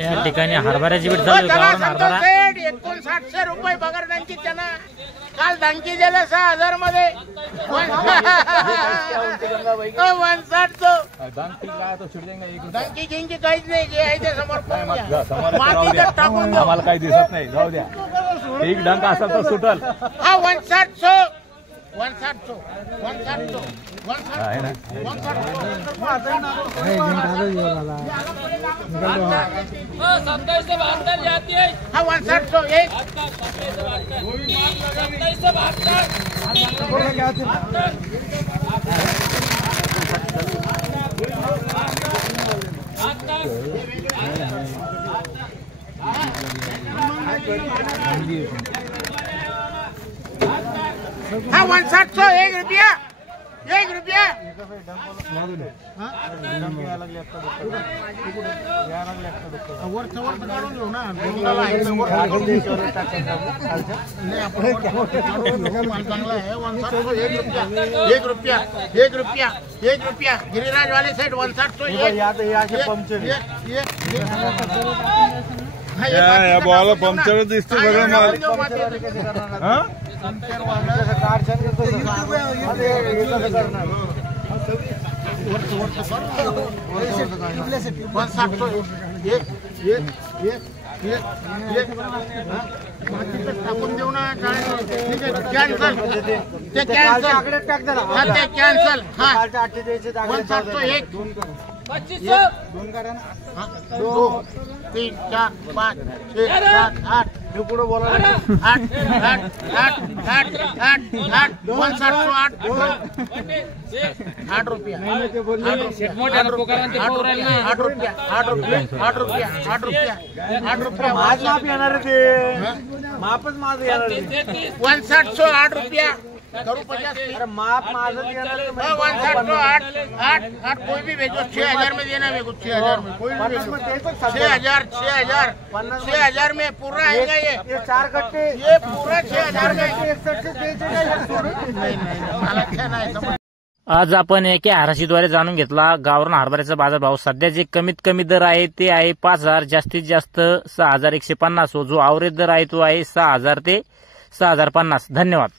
या ठिकाणी हरभऱ्याची बीट चालू आहे. गावरान हरभरा 5900 रुपये बगर डंकी त्यांना काल डंकी दिलं 6000 मध्ये 160 डंकी गिंकी काहीच नाही जे आहे ते समोर मातीत टाकून आम्हाला काही दिसत नाही. जाऊ द्या. एक डंका असेल तर सुटल. हा 160 हाँ 160 1 रुपया 1 रुपया एक रुपया गिरिराज वाले सेट 160 बॉल पंक्चर दिसतो सगळं माल. टाकून देऊ ना कॅन्सल ते कॅन्सल हा 160 25 2 3 4 5 6 7 8 पुढे बोला 8 रुपया 8 रुपया माझ माफ येणार ते माफच माझ येणार 160 रुपया करू 50. अरे माफ माझं येणार 160 कोई भी भेजो 6000 में देना मेरे को 6000 में कोई भी 6000 में पूरा आएगा ये 4 कट्टे ये पूरा 6000 का 61 आज आपण एका हराशीद्वारे जाणून घेतला गावरान हरभऱ्याचा बाजारभाव. सध्या जे कमीत कमी दर आहे ते आहे 5000, जास्तीत जास्त 6150. जो आवरेज दर आहे तो आहे 6000 ते 6050. धन्यवाद.